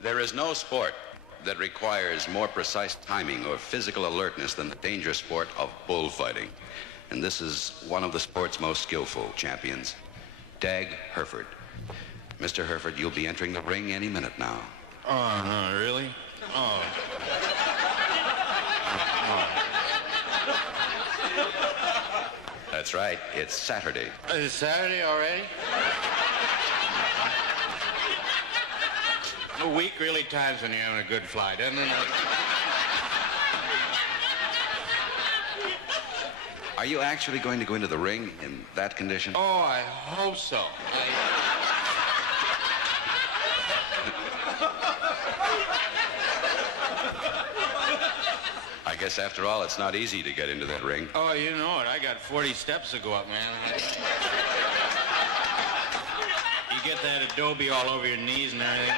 There is no sport that requires more precise timing or physical alertness than the dangerous sport of bullfighting. And this is one of the sport's most skillful champions, Dag Hereford. Mr. Hereford, you'll be entering the ring any minute now. Oh, no, really? Oh. That's right. It's Saturday. Is it Saturday already? A week really times when you're having a good fly, doesn't it? Are you actually going to go into the ring in that condition? Oh, I hope so. I guess after all, it's not easy to get into that ring. Oh, you know it. I got 40 steps to go up, man. You get that adobe all over your knees and everything.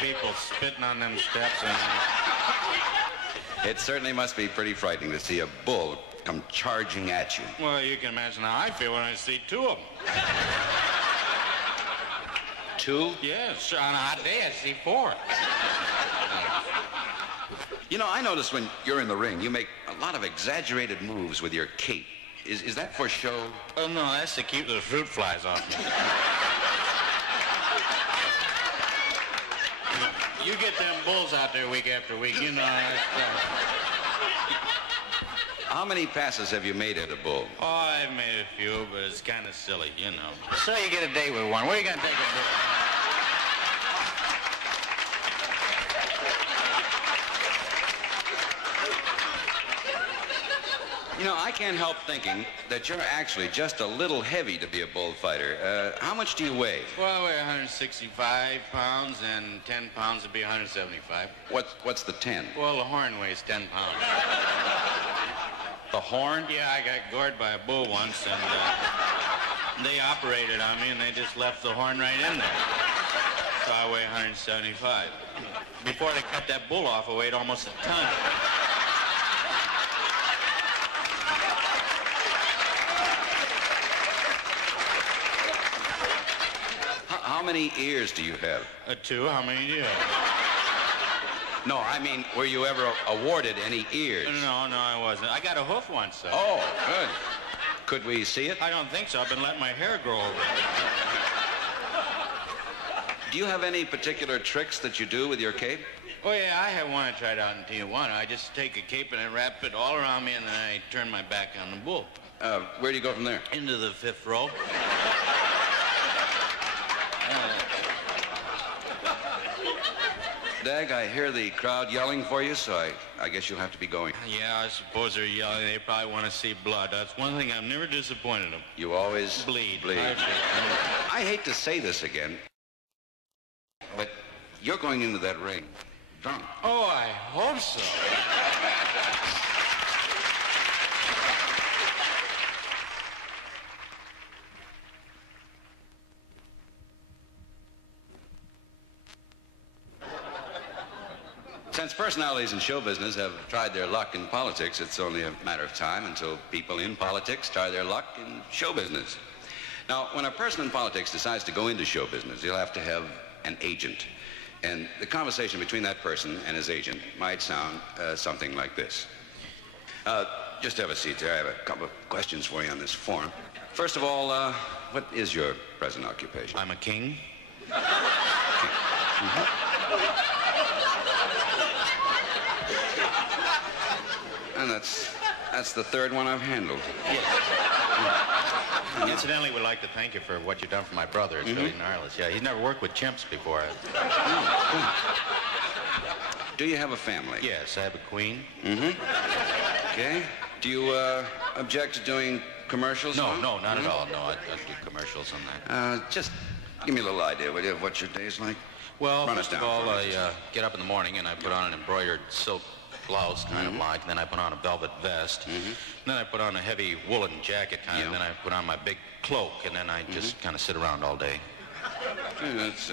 People spitting on them steps. It certainly must be pretty frightening to see a bull come charging at you. Well, you can imagine how I feel when I see two of them. Two? Yes, on a hot day I see four. You know, I notice when you're in the ring, you make a lot of exaggerated moves with your cape. Is that for show? Oh, no, that's to keep the fruit flies off me. You get them bulls out there week after week, you know. How many passes have you made at a bull? Oh, I've made a few, but it's kind of silly, you know. So you get a date with one. Where are you going to take a bull? You know, I can't help thinking that you're actually just a little heavy to be a bullfighter. How much do you weigh? Well, I weigh 165 pounds, and 10 pounds would be 175. What's the 10? Well, the horn weighs 10 pounds. The horn? Yeah, I got gored by a bull once, and they operated on me, and they just left the horn right in there. So I weigh 175. Before they cut that bull off, I weighed almost a ton. How many ears do you have? Two. How many do you have? No, I mean, were you ever awarded any ears? No, I wasn't. I got a hoof once, though. Oh, good. Could we see it? I don't think so. I've been letting my hair grow over it. Do you have any particular tricks that you do with your cape? Oh, yeah, I have one I tried out in Tijuana. I just take a cape and I wrap it all around me, and then I turn my back on the bull. Where do you go from there? Into the fifth row. Dag, I hear the crowd yelling for you, so I guess you'll have to be going. Yeah, I suppose they're yelling. They probably want to see blood. That's one thing I've never disappointed them. You always bleed. I hate to say this again, but you're going into that ring drunk. Oh, I hope so. Since personalities in show business have tried their luck in politics, it's only a matter of time until people in politics try their luck in show business. Now, when a person in politics decides to go into show business, he'll have to have an agent. And the conversation between that person and his agent might sound something like this. Just have a seat there. I have a couple of questions for you on this form. First of all, what is your present occupation? I'm a king. And that's the third one I've handled. Yes. Incidentally, we'd like to thank you for what you've done for my brother. It's really gnarless. Yeah, he's never worked with chimps before. Do you have a family? Yes, I have a queen. Okay. Do you object to doing commercials? No, not at all. No, I do commercials on that. Just give me a little idea, will you, of what your day's like? Well, Run first us of down all, for I get up in the morning and I put on an embroidered silk blouse, kind of like, and then I put on a velvet vest. Then I put on a heavy woolen jacket, kind of, and then I put on my big cloak, and then I just kind of sit around all day. Okay, that's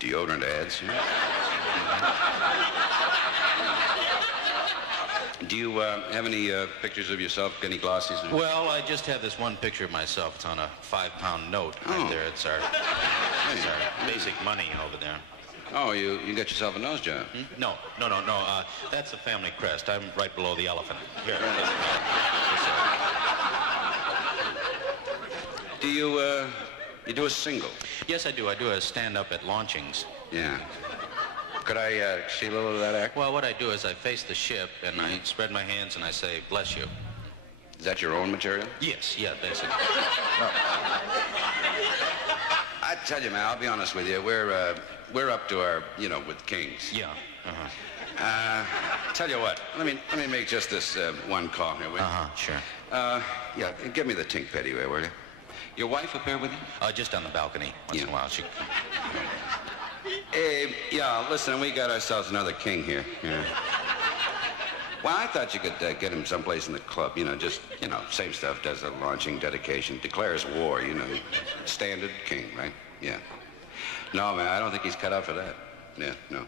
deodorant ads. Do you have any pictures of yourself, any glossies? Well, I just have this one picture of myself. It's on a 5-pound note right there. It's our That's our basic money over there. Oh, you got yourself a nose job. No. That's the family crest. I'm right below the elephant. Here. Do you do a single? Yes, I do. I do a stand-up at launchings. Yeah. Could I see a little of that act? Well, what I do is I face the ship, and I spread my hands, and I say, bless you. Is that your own material? Yes, basically. I tell you, man, I'll be honest with you. We're up to our, with kings. Yeah. Tell you what, let me make just this one call here, will you? Sure. Yeah, give me the tink petty, will you? Your wife up here with you? Just on the balcony. Once in a while, she... Hey, yeah, listen, we got ourselves another king here. Yeah. Well, I thought you could get him someplace in the club, just, same stuff, does a launching, dedication, declares war, standard king, right? Yeah. No, man, I don't think he's cut out for that. Yeah, no.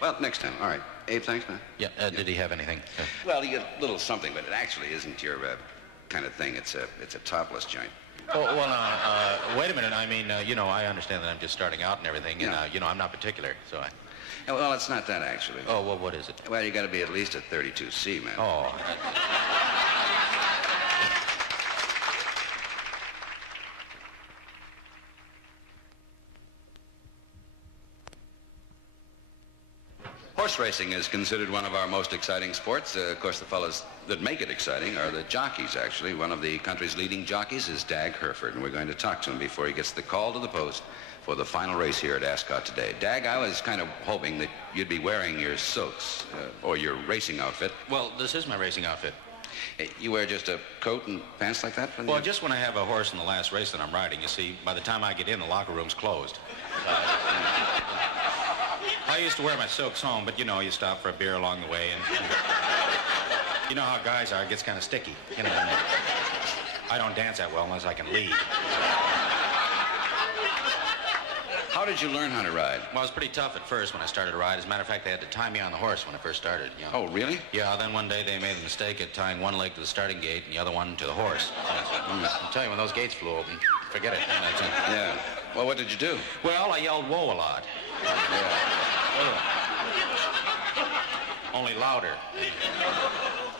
Well, next time, all right. Abe, thanks, man. Yeah, did he have anything? Well, he got a little something, but it actually isn't your kind of thing. It's a topless joint. Oh, well, wait a minute. I mean, I understand that I'm just starting out and everything, and, I'm not particular, so I... Well, it's not that, actually. Oh, well, what is it? Well, you got to be at least a 32C, man. Oh. Horse racing is considered one of our most exciting sports. Of course, the fellows that make it exciting are the jockeys, actually. One of the country's leading jockeys is Dag Hereford, and we're going to talk to him before he gets the call to the post for the final race here at Ascot today. Dag, I was kind of hoping that you'd be wearing your silks, or your racing outfit. Well, this is my racing outfit. You wear just a coat and pants like that? Well, just when I have a horse in the last race that I'm riding, you see, by the time I get in, the locker room's closed. I used to wear my silks home, but, you stop for a beer along the way, and you know how guys are, it gets kind of sticky. I don't dance that well unless I can lead. How did you learn how to ride? Well, it was pretty tough at first when I started to ride. As a matter of fact, they had to tie me on the horse when I first started. Oh, really? Yeah, then one day they made the mistake of tying one leg to the starting gate and the other one to the horse. I'll tell you, when those gates flew open, forget it. Yeah. Well, what did you do? Well, I yelled, whoa, a lot. Yeah. Only louder.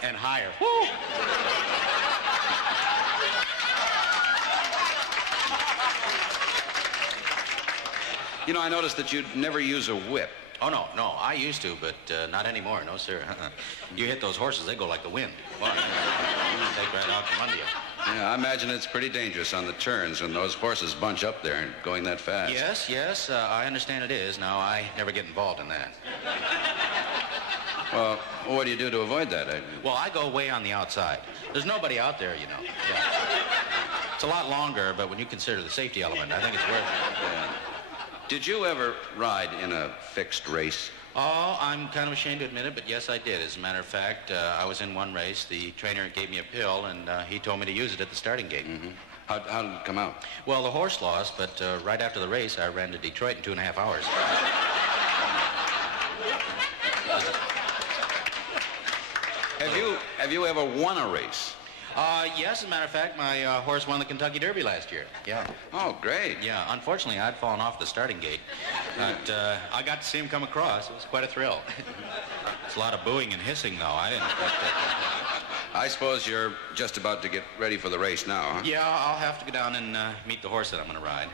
And higher. Woo! I noticed that you'd never use a whip. Oh, no, I used to, but not anymore, no, sir. You hit those horses, they go like the wind. Well, take right out from under you. Yeah, I imagine it's pretty dangerous on the turns when those horses bunch up there and going that fast. Yes, I understand it is. Now, I never get involved in that. Well, what do you do to avoid that? Well, I go way on the outside. There's nobody out there, Yeah. It's a lot longer, but when you consider the safety element, I think it's worth it. Yeah. Did you ever ride in a fixed race? Oh, I'm kind of ashamed to admit it, but yes, I did. As a matter of fact, I was in one race. The trainer gave me a pill, and he told me to use it at the starting gate. Mm-hmm. How did it come out? Well, the horse lost, but right after the race, I ran to Detroit in 2.5 hours. Have you ever won a race? Yes, as a matter of fact, my horse won the Kentucky Derby last year. Yeah. Oh, great. Yeah, unfortunately, I'd fallen off the starting gate. But I got to see him come across. It was quite a thrill. It's a lot of booing and hissing, though. I didn't expect that. I suppose you're just about to get ready for the race now, huh? Yeah, I'll have to go down and meet the horse that I'm going to ride.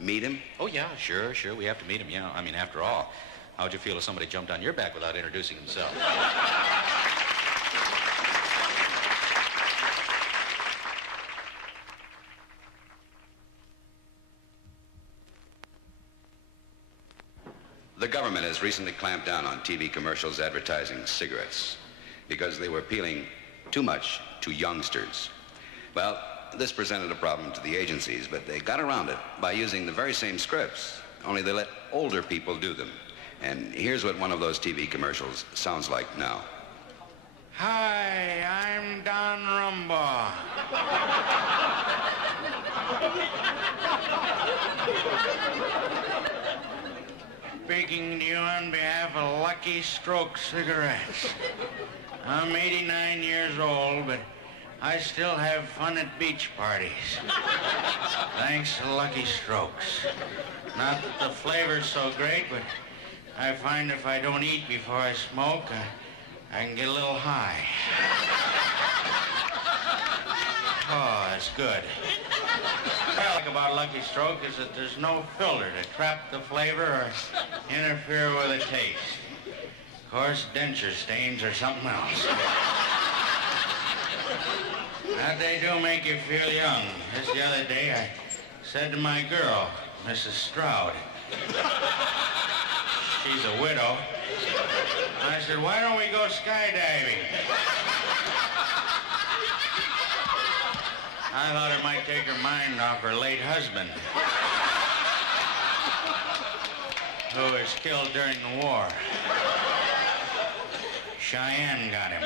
Meet him? Oh, yeah, sure. We have to meet him, yeah. I mean, after all, how'd you feel if somebody jumped on your back without introducing himself? The government has recently clamped down on TV commercials advertising cigarettes because they were appealing too much to youngsters. Well, this presented a problem to the agencies, but they got around it by using the very same scripts, only they let older people do them. And here's what one of those TV commercials sounds like now. Hi, I'm Don Rumbaugh. Speaking to you on behalf of Lucky Stroke Cigarettes. I'm 89 years old, but I still have fun at beach parties. Thanks to Lucky Strokes. Not that the flavor's so great, but I find if I don't eat before I smoke, I can get a little high. Oh, that's good. What I like about Lucky Stroke is that there's no filter to trap the flavor or interfere with the taste. Of course, denture stains or something else. That they do make you feel young. Just the other day, I said to my girl, Mrs. Stroud, she's a widow, I said, why don't we go skydiving? I thought it might take her mind off her late husband, who was killed during the war. Cheyenne got him.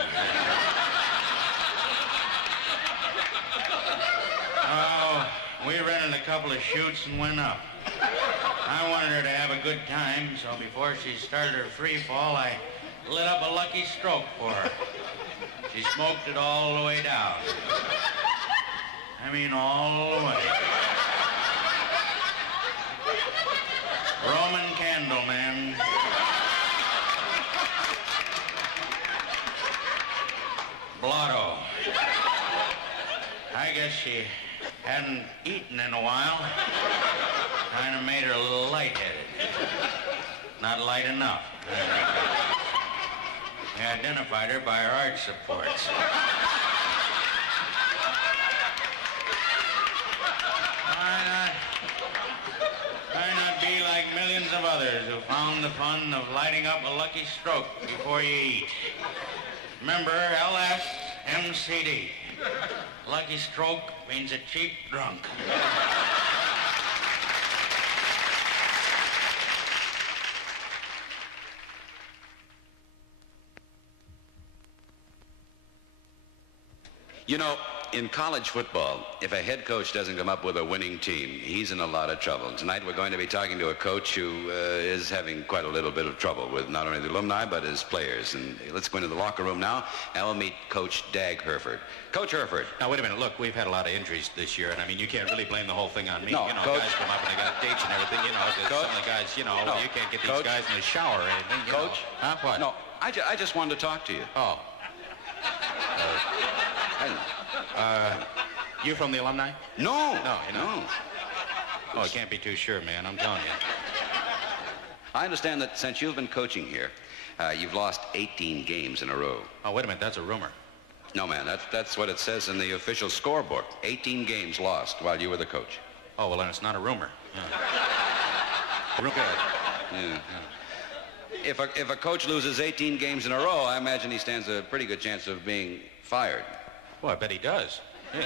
Oh, we rented a couple of chutes and went up. I wanted her to have a good time, so before she started her free fall, I lit up a Lucky Stroke for her. She smoked it all the way down. I mean, all the way. Roman candle, man. Blotto. I guess she hadn't eaten in a while. Kind of made her a little lightheaded. Not light enough. We identified her by her arch supports. Why not be like millions of others who found the fun of lighting up a Lucky Stroke before you eat? Remember, LSMCD. Lucky Stroke means a cheap drunk. You know, in college football, if a head coach doesn't come up with a winning team, he's in a lot of trouble. Tonight we're going to be talking to a coach who is having quite a little bit of trouble with not only the alumni, but his players. And let's go into the locker room now, and we'll meet Coach Dag Herford. Coach Herford. Now, wait a minute. Look, we've had a lot of injuries this year, and I mean, you can't really blame the whole thing on me. No, you know, Coach, guys come up and they got dates and everything, you know, Coach, some of the guys, you know, no, you can't get these Coach, guys in the shower or anything. You Coach? Know. Huh? What? No, I just wanted to talk to you. Oh. You from the alumni? No. No, you're not. No. Oh, I can't be too sure, man. I'm telling you. I understand that since you've been coaching here, you've lost 18 games in a row. Oh, wait a minute. That's a rumor. No, man, that's what it says in the official scorebook. 18 games lost while you were the coach. Oh, well, then it's not a rumor. Good. Yeah. If a coach loses 18 games in a row, I imagine he stands a pretty good chance of being fired. Well, I bet he does. Yeah.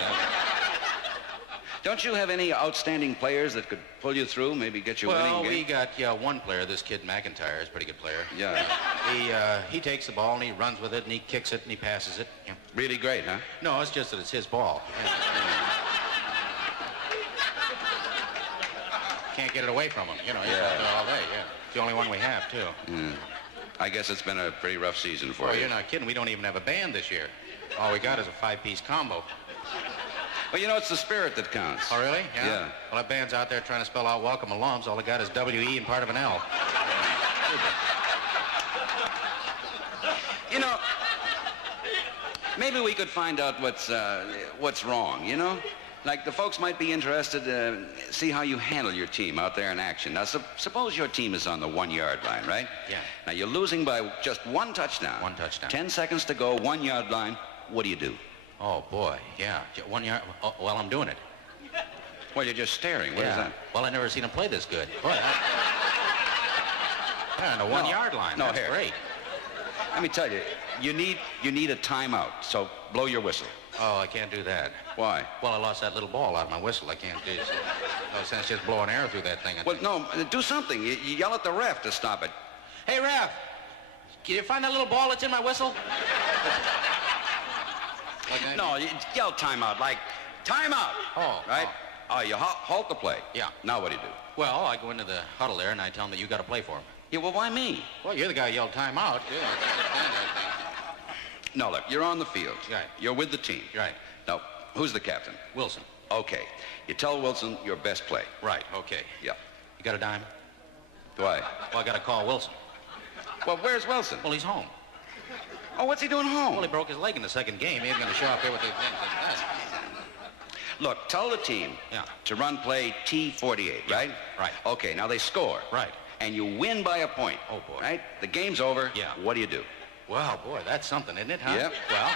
Don't you have any outstanding players that could pull you through, maybe get you a winning game? Well, we got, one player, this kid McIntyre, is a pretty good player. Yeah. He takes the ball and he runs with it and he kicks it and he passes it. Yeah. Really great, huh? No, it's just that it's his ball. Can't get it away from him, you know. He's out there all day, yeah. It's the only one we have, too. Yeah. I guess it's been a pretty rough season for you. Oh, you're not kidding. We don't even have a band this year. All we got is a 5-piece combo. Well, you know, it's the spirit that counts. Oh, really? Yeah. Well, that band's out there trying to spell out welcome alums. All they got is W-E and part of an L. You know, maybe we could find out what's wrong, you know? Like, the folks might be interested to see how you handle your team out there in action. Now, suppose your team is on the 1-yard line, right? Yeah. Now, you're losing by just one touchdown. One touchdown. 10 seconds to go, 1-yard line. What do you do? Oh, boy, yeah. 1 yard. Oh, well, I'm doing it. Well, you're just staring. What is that? Well, I never seen him play this good. Boy, on the 1-yard line. No, That's here. great. Let me tell you, you need a timeout, so blow your whistle. Oh, I can't do that. Why? Well, I lost that little ball out of my whistle. I can't do it. No sense just blowing air through that thing. Well, no, do something. You yell at the ref to stop it. Hey, ref, can you find that little ball that's in my whistle? No, you yell timeout, like, timeout. Oh. Right? Oh, you halt the play. Yeah. Now what do you do? Well, I go into the huddle there and I tell them that you got to play for him. Yeah, well, why me? Well, you're the guy who yelled timeout. Yeah. No, look, you're on the field. Right. You're with the team. Right. Who's the captain? Wilson. Okay. You tell Wilson your best play. Right, okay. Yeah. You got a dime? Why? Well, I got to call Wilson. Well, where's Wilson? Well, he's home. Oh, what's he doing home? Well, he broke his leg in the second game. He ain't going to show up there with the... Look, tell the team to run play T48, right? Right. Okay, now they score. Right. And you win by a point. Oh, boy. Right? The game's over. Yeah. What do you do? Well, boy, that's something, isn't it, huh? Yep. Well,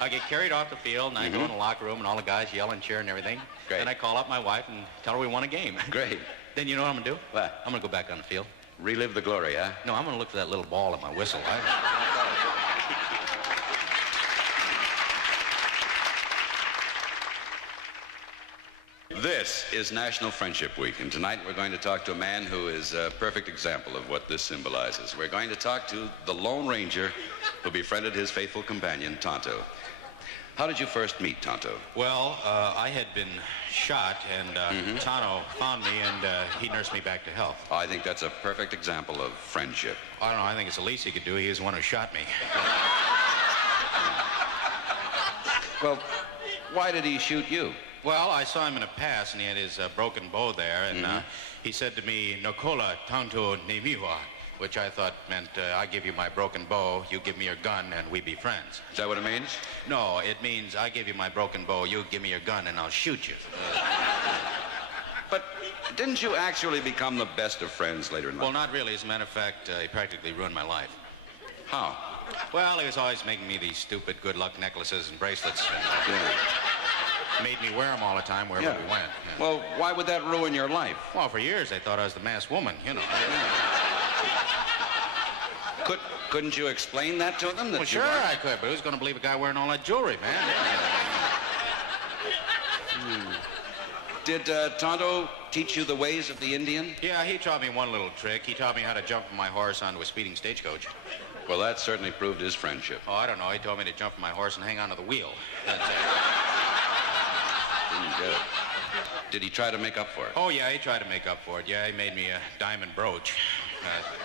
I get carried off the field, and I go in the locker room, and all the guys yell and cheer and everything. Great. Then I call up my wife and tell her we won a game. Great. Then you know what I'm going to do? What? I'm going to go back on the field. Relive the glory, huh? No, I'm going to look for that little ball at my whistle. This is National Friendship Week, and tonight we're going to talk to a man who is a perfect example of what this symbolizes. We're going to talk to the Lone Ranger who befriended his faithful companion, Tonto. How did you first meet Tonto? Well, I had been shot, and Tonto found me, and he nursed me back to health. I think that's a perfect example of friendship. I don't know. I think it's the least he could do. He was the one who shot me. Well, why did he shoot you? Well, I saw him in a pass, and he had his broken bow there, and he said to me, "Nokola tanto nemiwa," which I thought meant, I give you my broken bow, you give me your gun, and we be friends. Is that what it means? No, it means I give you my broken bow, you give me your gun, and I'll shoot you. But didn't you actually become the best of friends later in life? Well, not really. As a matter of fact, he practically ruined my life. How? Well, he was always making me these stupid good luck necklaces and bracelets, and made me wear them all the time wherever we went. Yeah. Well, why would that ruin your life? Well, for years they thought I was the masked woman, you know. Couldn't you explain that to them? That Well, sure I could, but who's going to believe a guy wearing all that jewelry, man? Did Tonto teach you the ways of the Indian? Yeah, he taught me one little trick. He taught me how to jump from my horse onto a speeding stagecoach. Well, that certainly proved his friendship. Oh, I don't know. He told me to jump from my horse and hang onto the wheel. That's it. Good. Did he try to make up for it? Oh, yeah, he tried to make up for it. Yeah, he made me a diamond brooch.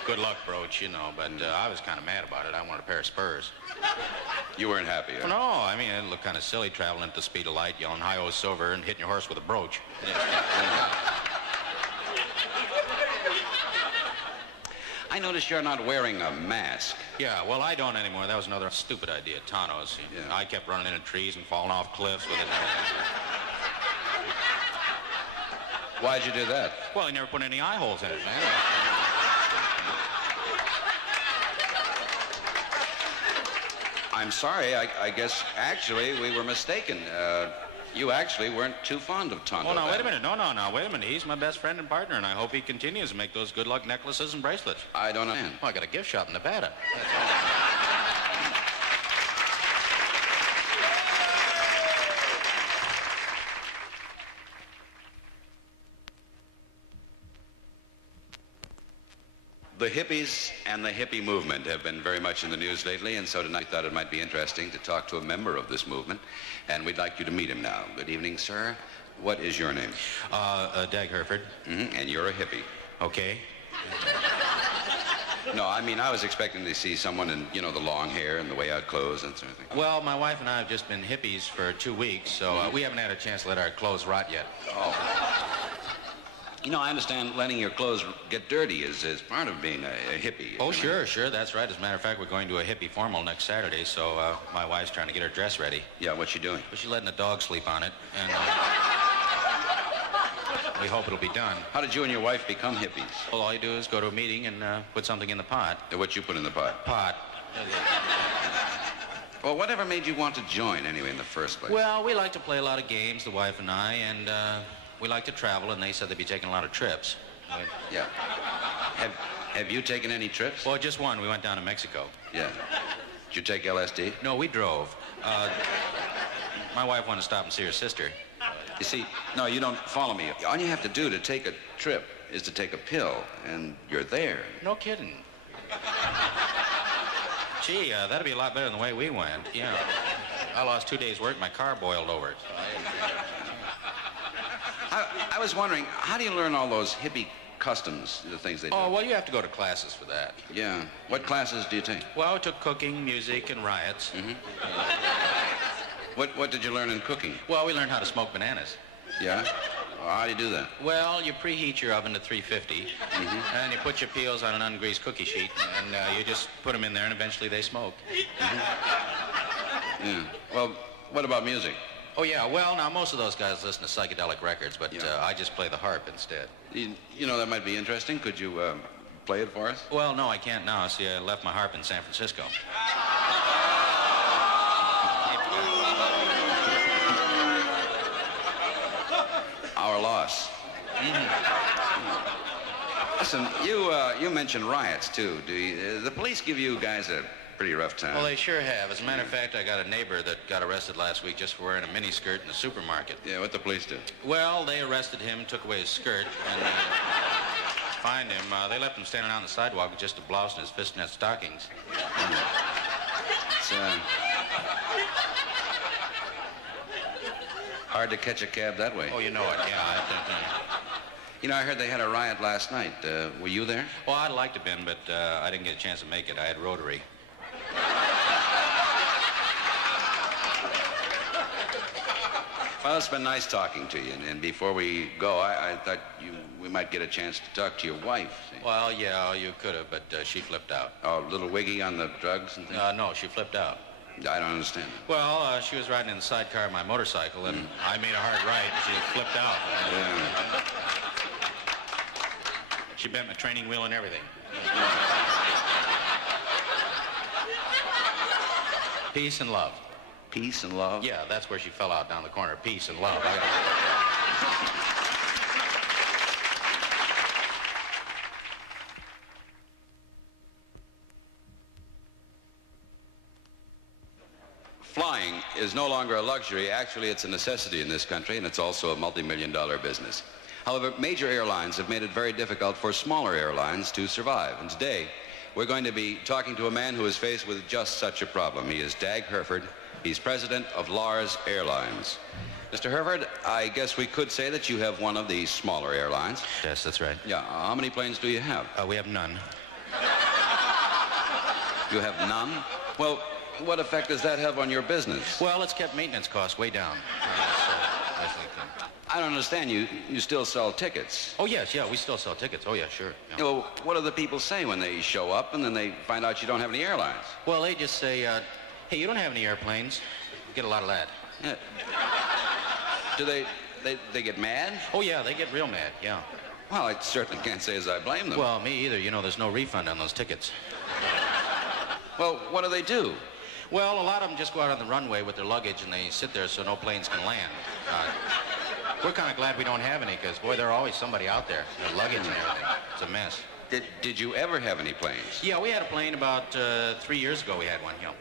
Good luck brooch, you know, but I was kind of mad about it. I wanted a pair of spurs. You weren't happy, huh? Well, no, I mean, it looked kind of silly traveling at the speed of light, yelling hi-oh silver and hitting your horse with a brooch. I notice you're not wearing a mask. Yeah, well, I don't anymore. That was another stupid idea of Tano's. Yeah. I kept running into trees and falling off cliffs with it and everything. Why'd you do that? Well, he never put any eye holes in it, man. I'm sorry. I guess actually we were mistaken. You actually weren't too fond of Tonto. Oh, no, then. wait a minute. No, wait a minute. He's my best friend and partner, and I hope he continues to make those good luck necklaces and bracelets. I don't understand. Well, I got a gift shop in Nevada. The hippies and the hippie movement have been very much in the news lately, and so tonight I thought it might be interesting to talk to a member of this movement, and we'd like you to meet him now. Good evening, sir. What is your name? Dag Hereford. And you're a hippie. Okay. No, I mean, I was expecting to see someone in, you know, the long hair and the way out clothes and sort of thing. Well, my wife and I have just been hippies for 2 weeks, so we haven't had a chance to let our clothes rot yet. Oh. You know, I understand letting your clothes get dirty is part of being a hippie. Oh, sure. That's right. As a matter of fact, we're going to a hippie formal next Saturday, so my wife's trying to get her dress ready. Yeah, what's she doing? But she's letting a dog sleep on it, and we hope it'll be done. How did you and your wife become hippies? Well, all you do is go to a meeting and put something in the pot. What you put in the pot? Pot. Well, whatever made you want to join anyway in the first place? Well, we like to play a lot of games, the wife and I, and we like to travel, and they said they'd be taking a lot of trips. Yeah. Have you taken any trips? Well, just one. We went down to Mexico. Yeah. Did you take LSD? No, we drove. My wife wanted to stop and see her sister. You see, no, you don't follow me. All you have to do to take a trip is to take a pill, and you're there. No kidding. Gee, that'd be a lot better than the way we went. Yeah. I lost 2 days' work. My car boiled over. I was wondering, how do you learn all those hippie customs, the things they do? Oh, well, you have to go to classes for that. Yeah. What classes do you take? Well, I took cooking, music, and riots. What did you learn in cooking? Well, we learned how to smoke bananas. Yeah? Well, how do you do that? Well, you preheat your oven to 350, and you put your peels on an ungreased cookie sheet, and you just put them in there, and eventually they smoke. Yeah. Well, what about music? Oh, yeah, well, now, most of those guys listen to psychedelic records, but I just play the harp instead. You know, that might be interesting. Could you play it for us? Well, no, I can't now. See, I left my harp in San Francisco. Our loss. Listen, you mentioned riots, too. Do you, the police give you guys a pretty rough time? Well, they sure have. As a matter of fact, I got a neighbor that got arrested last week just for wearing a miniskirt in the supermarket. Yeah, what'd the police do? Well, they arrested him, took away his skirt, and fined him. They left him standing out on the sidewalk with just a blouse and his fishnet stockings. It's hard to catch a cab that way. Oh, you know it, yeah. You know, I heard they had a riot last night. Were you there? Well, I'd like to have been, but I didn't get a chance to make it. I had Rotary. Well, it's been nice talking to you. And before we go, I thought we might get a chance to talk to your wife. See? Well, yeah, you could have, but she flipped out. Oh, little wiggy on the drugs and things? No, she flipped out. I don't understand. Well, she was riding in the sidecar of my motorcycle, and I made a hard right, and she flipped out. Yeah. She bent my training wheel and everything. Peace and love. Peace and love? Yeah, that's where she fell out down the corner. Peace and love. Flying is no longer a luxury. Actually, it's a necessity in this country, and it's also a multi-million-dollar business. However, major airlines have made it very difficult for smaller airlines to survive. And today, we're going to be talking to a man who is faced with just such a problem. He is Dag Herford. He's president of Lars Airlines. Mr. Herford, I guess we could say that you have one of these smaller airlines. Yes, that's right. Yeah. How many planes do you have? We have none. You have none? Well, what effect does that have on your business? Well, it's kept maintenance costs way down. I don't understand. You still sell tickets. Oh, yes, yeah, we still sell tickets. Oh, yeah, sure. Yeah. You know, what do the people say when they show up and then they find out you don't have any airlines? Well, they just say, hey, you don't have any airplanes. You get a lot of that. Yeah. Do they get mad? Oh, yeah, they get real mad, yeah. Well, I certainly can't say as I blame them. Well, me either. You know, there's no refund on those tickets. Well, what do they do? Well, a lot of them just go out on the runway with their luggage and they sit there so no planes can land. We're kind of glad we don't have any because, boy, there's always somebody out there. Their luggage and everything. It's a mess. Did you ever have any planes? Yeah, we had a plane about 3 years ago. We had one, yeah.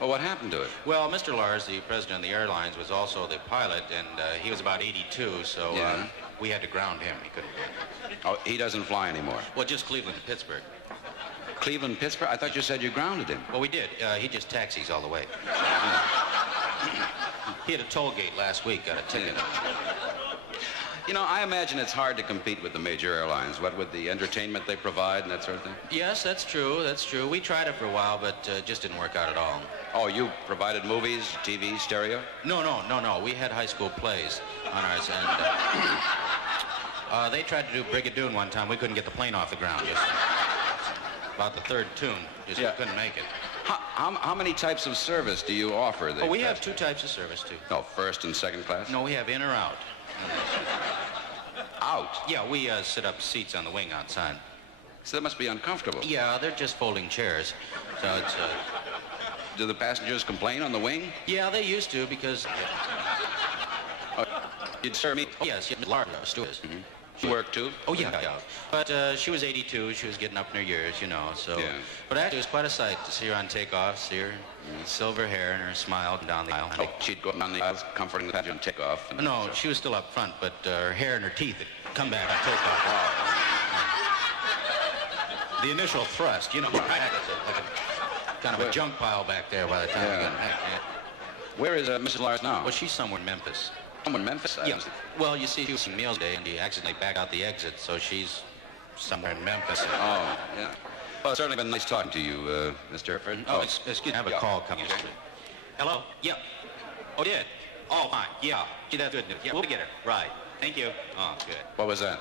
Well, what happened to it? Well, Mr. Lars, the president of the airlines, was also the pilot, and he was about 82, so Yeah. we had to ground him. He couldn't go. Oh, he doesn't fly anymore. Well, just Cleveland to Pittsburgh. Cleveland, Pittsburgh? I thought you said you grounded him. Well, we did. He just taxis all the way. He had a toll gate last week, got a ticket. You know, I imagine it's hard to compete with the major airlines, what with the entertainment they provide and that sort of thing. Yes, that's true, that's true. We tried it for a while, but just didn't work out at all. Oh, you provided movies, TV, stereo? No. We had high school plays on ours, and they tried to do Brigadoon one time. We couldn't get the plane off the ground. Just about the third tune. Just we couldn't make it. How many types of service do you offer? We have two types of service, too. Oh, first and second class? No, we have in or out. Out? Yeah, we set up seats on the wing outside. So that must be uncomfortable. Yeah, they're just folding chairs. So it's... Do the passengers complain on the wing? Yeah, they used to because... You'd serve me? Oh, yes, Laura, stewardess. Mm-hmm. She worked, too? Oh, yeah. But she was 82. She was getting up in her years, you know, so... Yeah. But actually, it was quite a sight to see her on takeoff, see her silver hair and her smile down the aisle. Oh, she'd go down the aisles comforting the passenger on takeoff. And no, she was still up front, but her hair and her teeth had come back on takeoff. The initial thrust, you know, like a kind of a junk pile back there by the time we got back. Yeah. Where is Mrs. Lars now? Well, she's somewhere in Memphis. Somewhere in Memphis? Yeah. Well, you see, she was in meals day, and he accidentally backed out the exit, so she's somewhere in Memphis. Oh, yeah. Well, it's certainly been nice talking to you, Mr. Herford. Excuse me, I have a call coming. Okay. Hello? Yeah. Oh, did? Oh, fine. Yeah. Gee, that's good news. Yeah, we'll get her. Right. Thank you. Oh, good. What was that?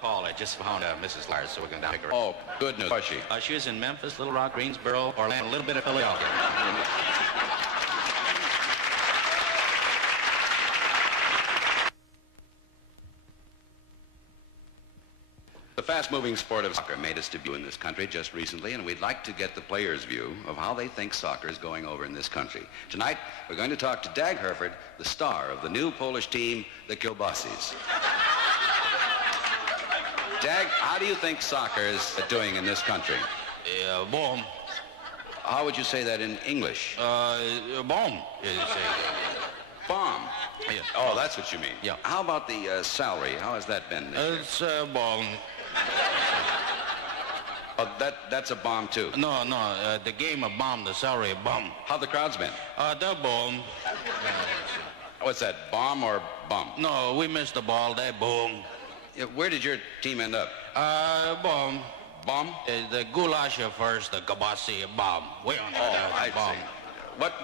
Paul, I just found Mrs. Lars, so we're going to pick her up. Oh, good news. Was she? She was in Memphis, Little Rock, Greensboro, Orlando, a little bit of Philadelphia. The fast-moving sport of soccer made its debut in this country just recently, and we'd like to get the players' view of how they think soccer is going over in this country. Tonight, we're going to talk to Dag Herford, the star of the new Polish team, the Kielbasis. Dag, how do you think soccer is doing in this country? Bomb. How would you say that in English? Bomb. Bomb. Yeah. Oh, that's what you mean. Yeah. How about the salary? How has that been this year? It's bomb. Oh, that's a bomb, too. No, the game of bomb, the salary of bomb. How the crowd's been? The bomb. What's that, bomb or bum? No, we missed the ball, that boom. Yeah, where did your team end up? Bomb. Bomb? The Ghoulardi first, the Kabasi, bomb. We on I bomb. see.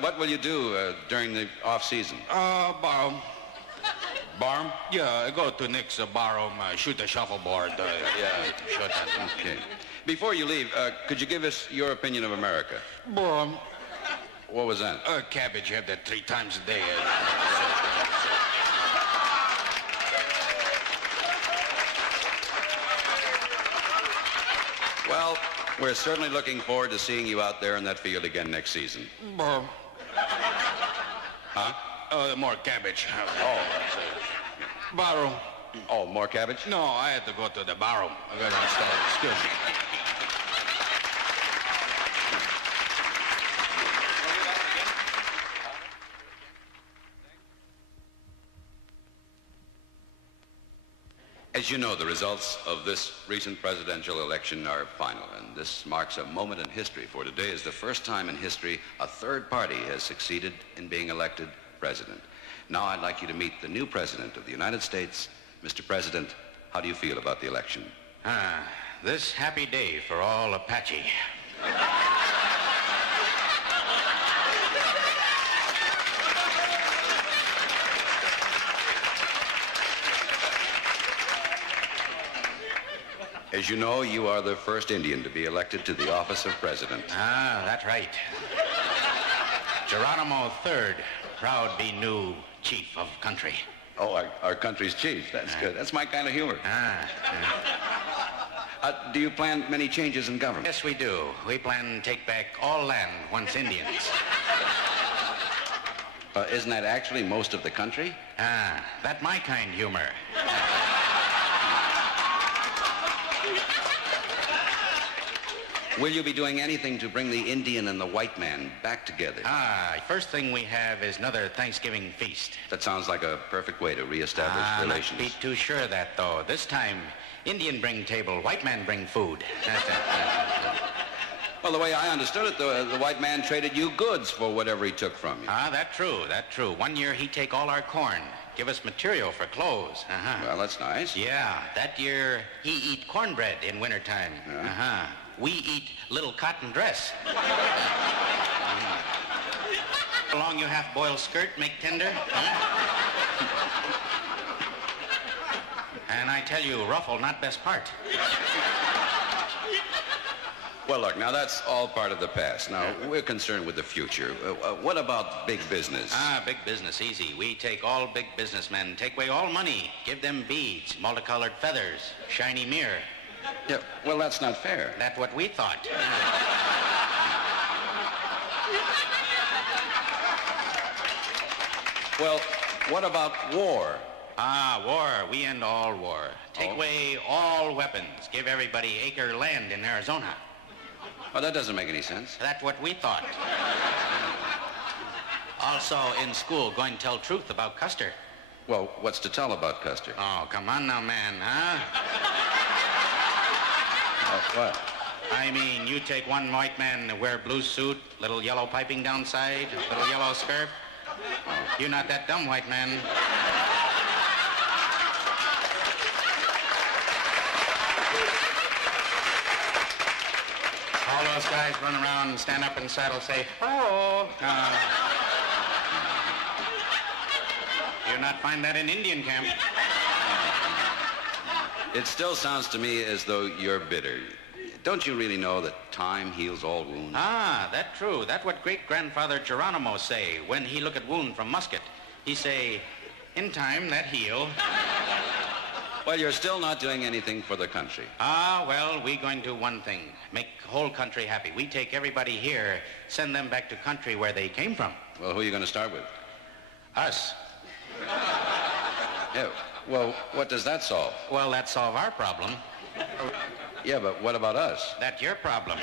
What will you do during the off-season? Bomb. Barm? Yeah, I go to Nick's barroom, shoot the shuffleboard. Shoot that. Okay. Before you leave, could you give us your opinion of America? Bomb. What was that? Cabbage, have that 3 times a day. Well, we're certainly looking forward to seeing you out there in that field again next season. Bomb. Huh? More cabbage. Oh. Barroom. Oh, more cabbage? No, I had to go to the barroom. I got to install it. Excuse me. As you know, the results of this recent presidential election are final, and this marks a moment in history, for today is the first time in history a third party has succeeded in being elected president. Now I'd like you to meet the new president of the United States. Mr. President, how do you feel about the election? This happy day for all Apache. As you know, you are the first Indian to be elected to the office of president. That's right. Geronimo III, proud be new chief of country. Oh, our country's chief. That's good. That's my kind of humor. Do you plan many changes in government? Yes, we do. We plan to take back all land once Indians. Isn't that actually most of the country? That my kind humor. Will you be doing anything to bring the Indian and the white man back together? First thing we have is another Thanksgiving feast. That sounds like a perfect way to reestablish relations. Not be too sure of that, though. This time, Indian bring table, white man bring food. That's it. Well, the way I understood it, the white man traded you goods for whatever he took from you. That true. One year he take all our corn, give us material for clothes. Well, that's nice. Yeah, that year he eat cornbread in wintertime. We eat little cotton dress. How long you half-boiled skirt make tender? And I tell you, ruffle not best part. Well, look, now that's all part of the past. Now, we're concerned with the future. What about big business? Big business, easy. We take all big businessmen, take away all money, give them beads, multicolored feathers, shiny mirror. Yeah, well, that's not fair. That's what we thought. Well, what about war? War. We end all war. Take away all weapons. Give everybody acre land in Arizona. Oh, that doesn't make any sense. That's what we thought. Also, in school, going to tell truth about Custer. Well, what's to tell about Custer? Oh, come on now, man, huh? What? I mean, you take one white man to wear blue suit, little yellow piping downside, little yellow scarf. You're not that dumb, white man. All those guys run around and stand up in saddle, say, "Oh." You'll not find that in Indian camp. It still sounds to me as though you're bitter. Don't you really know that time heals all wounds? Ah, that true. That's what great-grandfather Geronimo say when he look at wound from musket. He say, in time that heal. Well, you're still not doing anything for the country. Ah, well, we going to do one thing. Make whole country happy. We take everybody here, send them back to country where they came from. Well, who are you going to start with? Us. Yeah, well, what does that solve? Well, that solve our problem. Yeah, but what about us? That's your problem.